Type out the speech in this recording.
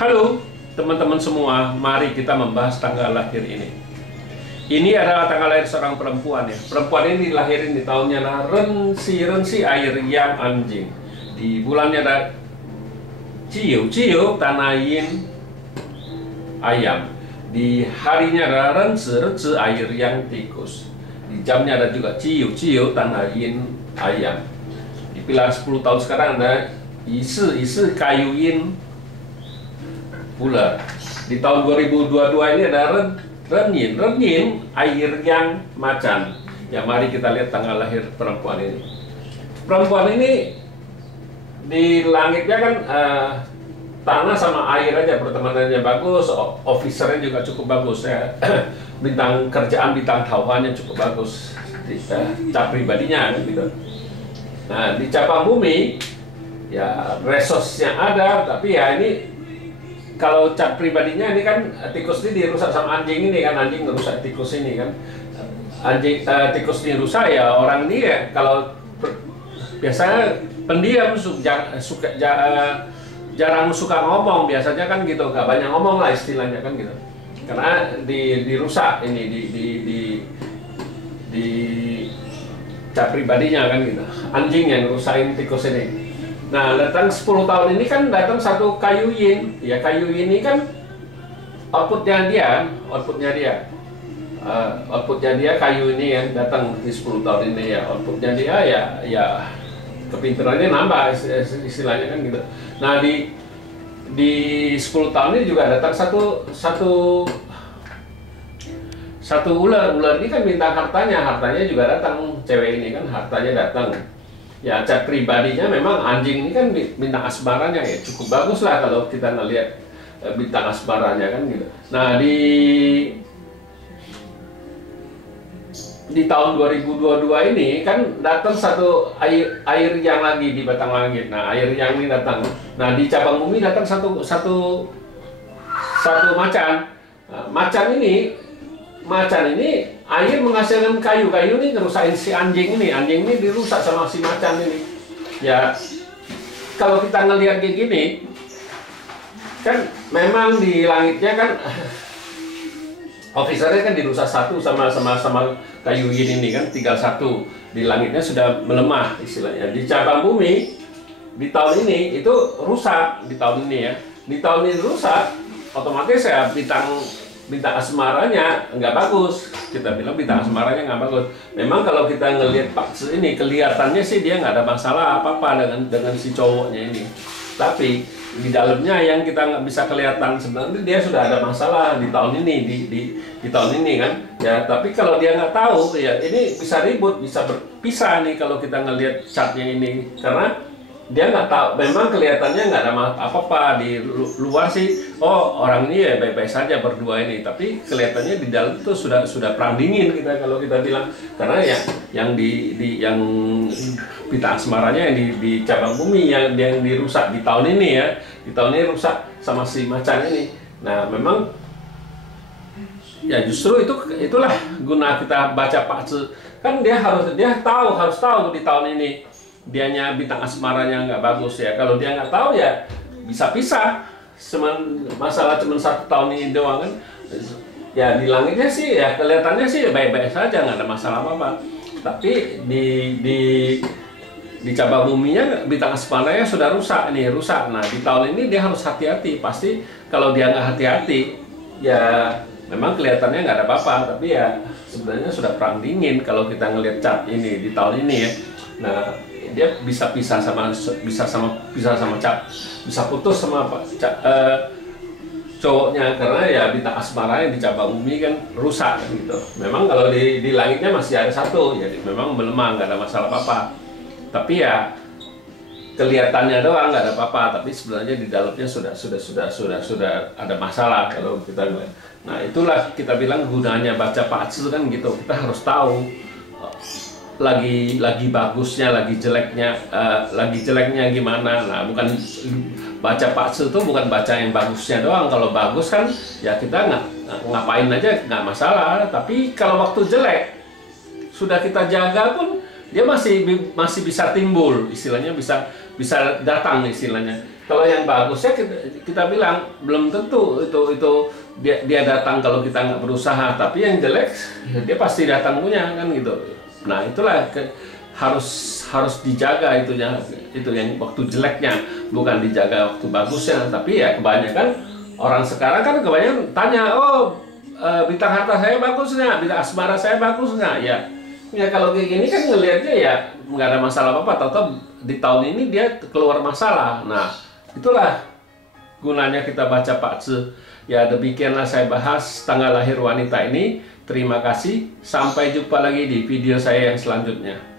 Halo teman-teman semua, mari kita membahas tanggal lahir ini. Ini adalah tanggal lahir seorang perempuan ya. Perempuan ini dilahirin di tahunnya Rensi air yang anjing. Di bulannya ada Ciu tanayin ayam. Di harinya ada Rensi air yang tikus. Di jamnya ada juga Ciu tanayin ayam. Di pilar 10 tahun sekarang ada Isi kayuin ular. Di tahun 2022 ini ada Renin air yang macan. Ya, mari kita lihat tanggal lahir perempuan ini. Perempuan ini di langitnya kan tanah sama air aja, pertemanannya bagus, officernya juga cukup bagus ya. Bintang kerjaan, bintang tauhannya cukup bagus. Cap pribadinya gitu. Nah, di cabang bumi ya resosnya ada, tapi ya ini kalau cap pribadinya ini kan tikus ini dirusak sama anjing ini kan, anjing merusak tikus ini kan, anjing tikus ini rusak ya orang ini ya kalau biasanya pendiam, jarang suka ngomong biasanya kan gitu, nggak banyak ngomong lah istilahnya kan gitu, karena dirusak ini di cap pribadinya kan gitu, anjing yang rusakin tikus ini. Nah, datang 10 tahun ini kan datang satu kayu yin. Ya, kayu yin ini kan outputnya dia kayu ini yang datang di 10 tahun ini ya. Outputnya dia ya kepintarannya nambah istilahnya kan gitu. Nah, di 10 tahun ini juga datang satu ular. Ular ini kan minta hartanya juga datang, cewek ini kan hartanya datang. Ya, cat pribadinya memang anjing ini kan bintang asmaranya ya cukup bagus lah kalau kita ngelihat bintang asmaranya kan gitu. Nah, di tahun 2022 ini kan datang satu air yang lagi di batang langit. Nah, air yang ini datang. Nah, di cabang bumi datang satu macan. Nah, macan ini air menghasilkan kayu ini ngerusakin si anjing ini dirusak sama si macan ini. Ya, kalau kita ngelihat kayak gini kan memang di langitnya kan officernya kan dirusak satu sama kayu ini kan, tinggal satu di langitnya sudah melemah istilahnya. Di cabang bumi di tahun ini itu rusak, di tahun ini ya, di tahun ini rusak, otomatis ya bintang asmaranya nggak bagus. Kita bilang bintang asmaranya nggak bagus. Memang kalau kita ngelihat Pak ini kelihatannya sih dia nggak ada masalah apa-apa dengan si cowoknya ini. Tapi di dalamnya yang kita nggak bisa kelihatan sebenarnya dia sudah ada masalah di tahun ini, di tahun ini kan. Ya, tapi kalau dia nggak tahu ya ini bisa ribut, bisa berpisah nih kalau kita ngelihat catnya ini, karena dia nggak tahu, memang kelihatannya nggak ada apa-apa di luar sih. Oh, orang ini ya baik-baik saja berdua ini, tapi kelihatannya di dalam itu sudah perang dingin kita kalau kita bilang, karena ya yang bintang asmaranya yang di cabang bumi yang dirusak di tahun ini ya, di tahun ini rusak sama si macan ini. Nah, memang ya justru itulah guna kita baca Pak Ce, kan dia harus tahu di tahun ini dianya bintang asmaranya nggak bagus ya. Kalau dia nggak tahu ya bisa pisah. Masalah cuma 1 tahun ini doang kan. Ya di langitnya sih ya kelihatannya sih baik-baik saja, nggak ada masalah apa-apa. Tapi di cabang buminya bintang asmaranya sudah rusak. Nah, di tahun ini dia harus hati-hati. Pasti kalau dia nggak hati-hati ya memang kelihatannya nggak ada apa-apa, tapi ya sebenarnya sudah perang dingin kalau kita ngelihat cat ini di tahun ini ya. Nah, dia bisa putus sama cowoknya karena ya bintang asmaranya di cabang bumi kan rusak kan gitu. Memang kalau di langitnya masih ada satu, jadi memang melemah, nggak ada masalah apa-apa. Tapi ya kelihatannya doang nggak ada apa-apa, tapi sebenarnya di dalamnya sudah ada masalah kalau kita lihat. Nah, itulah kita bilang gunanya baca Pak Ce kan gitu. Kita harus tahu lagi bagusnya, lagi jeleknya gimana. Nah, bukan baca Pak Ce itu bukan baca yang bagusnya doang. Kalau bagus kan ya kita ngapain aja nggak masalah. Tapi kalau waktu jelek sudah kita jaga pun dia masih bisa timbul, istilahnya bisa datang istilahnya. Kalau yang bagusnya kita bilang belum tentu itu dia datang kalau kita nggak berusaha. Tapi yang jelek dia pasti datang punya kan gitu. Nah itulah harus dijaga itunya, itu yang waktu jeleknya, bukan dijaga waktu bagusnya. Tapi ya kebanyakan orang sekarang kan kebanyakan tanya, oh bintang harta saya bagus nggak, bintang asmara saya bagus nggak, ya kalau kayak gini kan ngelihatnya ya nggak ada masalah apa-apa. Tahu-tahu di tahun ini dia keluar masalah. Nah itulah gunanya kita baca Pak Tze. Ya demikianlah saya bahas tanggal lahir wanita ini. Terima kasih, sampai jumpa lagi di video saya yang selanjutnya.